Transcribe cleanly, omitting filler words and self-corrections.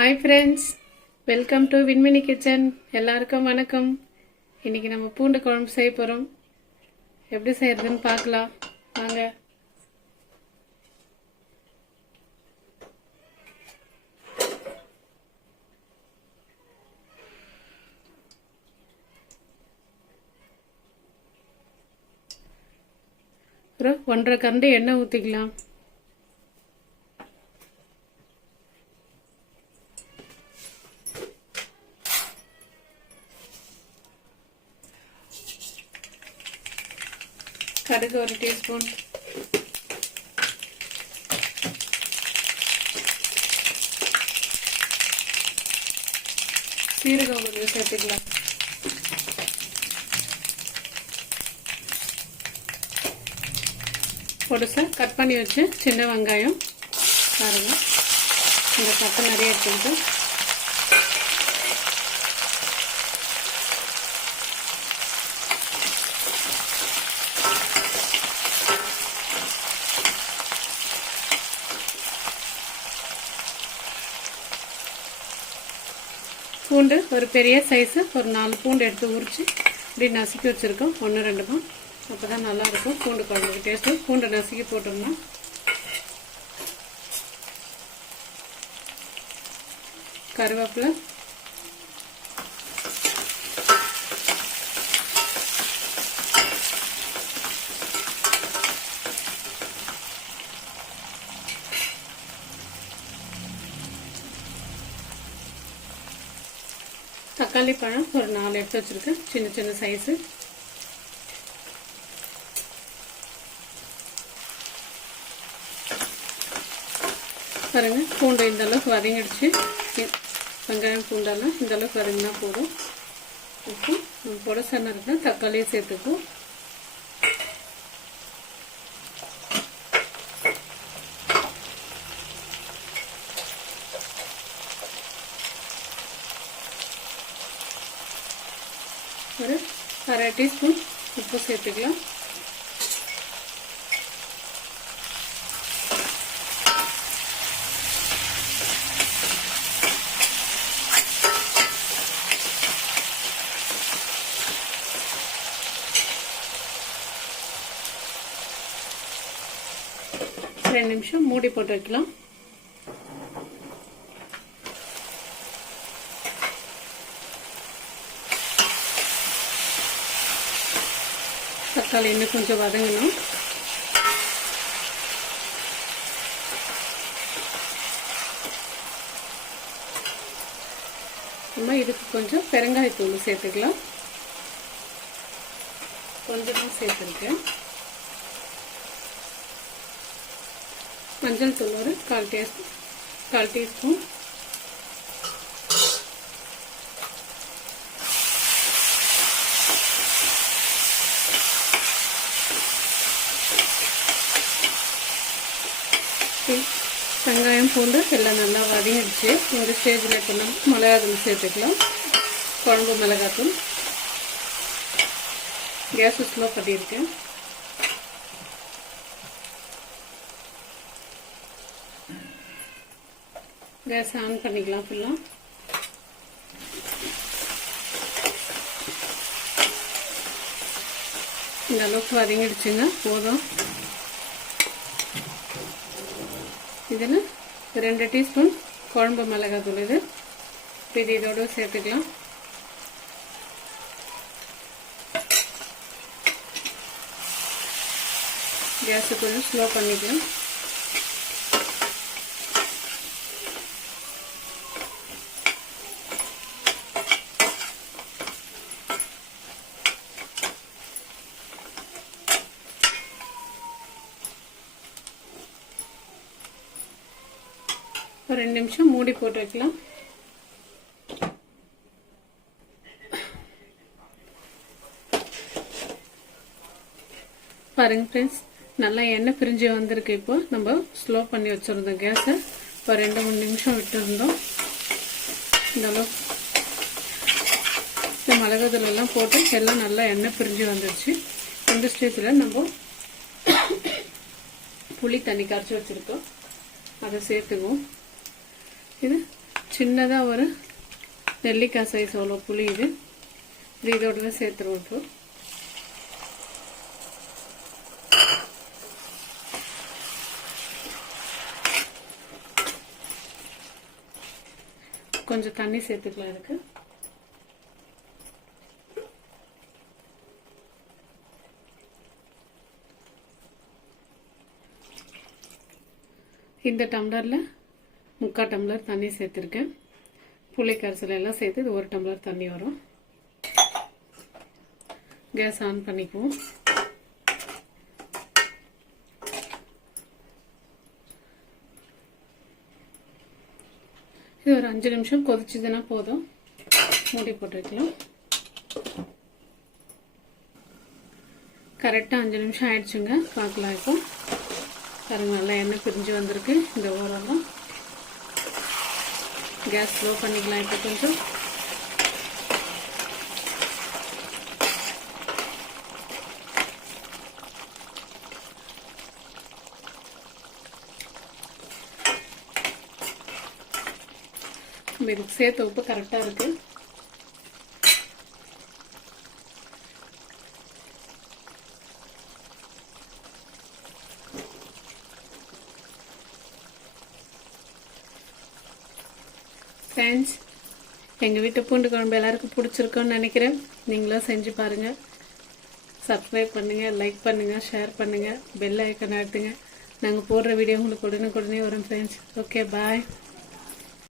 Hi friends, welcome to Vinmini kitchen. எல்லாருக்கும் வணக்கம். இன்னைக்கு நம்ம பூண்டு குழம்பு செய்ய போகிறோம். எப்படி செய்யறதுன்னு பார்க்கலாம் வாங்க. ஒரு 1.5 கரண்டி எண்ணெய் ஊற்றிக்கலாம். கடுகு 1 டீஸ்பூன், சீரகம் கொஞ்சம் சேர்த்துக்கலாம். பொடுசா கட் பண்ணி வச்சு சின்ன வெங்காயம் பாருங்க, இந்த கட்டை நிறைய எடுத்துக்கிட்டு பூண்டு ஒரு பெரிய சைஸு ஒரு 4 பூண்டு எடுத்து உரித்து இப்படி நசுக்கி வச்சுருக்கோம். 1-2 அப்போ தான் நல்லாயிருக்கும் பூண்டு குழம்புக்கு டேஸ்ட்டு. பூண்டை நசுக்கி போட்டோம்னா கருவேப்பிலை, தக்காளி பழம் ஒரு 4 எடுத்து வச்சுருக்கேன், சின்ன சின்ன சைஸு. பாருங்க, பூண்டு இந்த அளவுக்கு வதங்கிடுச்சு. வெங்காயம் பூண்டெல்லாம் இந்த அளவுக்கு வதங்கினா போதும். இப்போ நம்ம போட சொன்னதுக்கு தக்காளியை சேர்த்துப்போம். ஒரு 1/2 டீஸ்பூன் உப்பு சேர்த்துக்கலாம். ரெண்டு நிமிஷம் மூடி போட்டு வைக்கலாம். தக்காளி இன்னும் கொஞ்சம் வதங்கணும். நம்ம இதுக்கு கொஞ்சம் பெருங்காயத்தூள் சேர்த்துக்கலாம். கொஞ்சமாக சேர்த்துருக்கேன். மஞ்சள் தூள் ஒரு 1/4 டீஸ்பூன். வெங்காயம் பூண்டு எல்லாம் நல்லா வதங்கிடுச்சு. ஒரு ஸ்டேஜில் இப்போ நம்ம மிளகாத்தூள் சேர்த்துக்கலாம். குழம்பு மிளகாத்தூள். கேஸ் ஸ்லோ பண்ணியிருக்கேன். கேஸ் ஆன் பண்ணிக்கலாம். ஃபுல்லாக இந்த அளவுக்கு வதங்கிடுச்சுங்க, போதும். இதில் 2 டீஸ்பூன் குழம்பு மிளகாத்தூள் இது இதோடு சேர்த்துக்கலாம். கேஸை கொஞ்சம் ஸ்லோ பண்ணிக்கலாம். ஒரு 2 நிமிஷம் மூடி போட்டு வைக்கலாம். பாருங்க ஃப்ரெண்ட்ஸ், நல்லா எண்ணெய் பிரிஞ்சு வந்திருக்கு. இப்போ நம்ம ஸ்லோ பண்ணி வச்சுருந்தோம் கேஸை. இப்போ 2-3 நிமிஷம் விட்டுருந்தோம். இந்த அளவுக்கு இந்த மிளகாத்தூள் எல்லாம் போட்டு எல்லாம் நல்லா எண்ணெய் பிரிஞ்சு வந்துடுச்சு. இந்த ஸ்டேஜில் நம்ம புளி தண்ணி கரைச்சி வச்சுருக்கோம், அதை சேர்த்துக்குவோம். இது சின்னதாக ஒரு நெல்லிக்காய் சைஸ் அவ்வளோ புளி இது இதோட சேர்த்துருவோம். கொஞ்சம் தண்ணி சேர்த்துக்கலாம் இதுக்கு. இந்த டம்ளரில் 3/4 டம்ளர் தண்ணி சேர்த்துருக்கேன். புளி கரைசல் எல்லாம் சேர்த்து இது 1 டம்ளர் தண்ணி வரும். கேஸ் ஆன் பண்ணிக்குவோம். இது ஒரு 5 நிமிஷம் கொதிச்சுதுன்னா போதும். மூடி போட்டு வைக்கலாம். கரெக்டாக 5 நிமிஷம் ஆயிடுச்சுங்க. பார்க்கலாம். இப்போ பாருங்க, நல்லா எண்ணெய் பிரிஞ்சு வந்திருக்கு. இந்த ஓரெல்லாம் கேஸ் ஸ்லோ பண்ணிக்கலாம். இப்போ கொஞ்சம் இதுக்கு சேர்த்த உப்பு கரெக்டாக இருக்கு. ஃப்ரெண்ட்ஸ், எங்கள் வீட்டு பூண்டு குழம்பு எல்லாருக்கும் பிடிச்சிருக்கோன்னு நினைக்கிறேன். நீங்களும் செஞ்சு பாருங்கள். சப்ஸ்கிரைப் பண்ணுங்கள், லைக் பண்ணுங்கள், ஷேர் பண்ணுங்கள், பெல் ஐக்கன் அழுத்துங்க. நாங்கள் போடுற வீடியோ உங்களுக்கு உடனே வரும் ஃப்ரெண்ட்ஸ். ஓகே, பாய்.